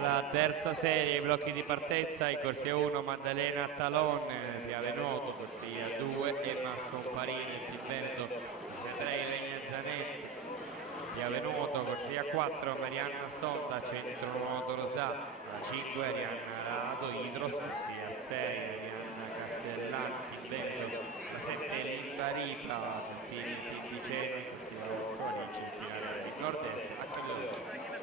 La terza serie, i blocchi di partenza, in corsia 1 Maddalena Talon, Piave Nuoto, corsia 2 Emma Scomparini, Piberto, corsia 3 Ilenia Zanetti, Piave Nuoto, corsia 4 Marianna Sonda, Centro Nuoto Rosà, la 5 Arianna Rado Idros, corsia 6 Arianna Castellanti, Piberto, la 7 Linda Ripa, Team Piceno, corsia 8 Alice Pinarelli, Nord-Est, H2.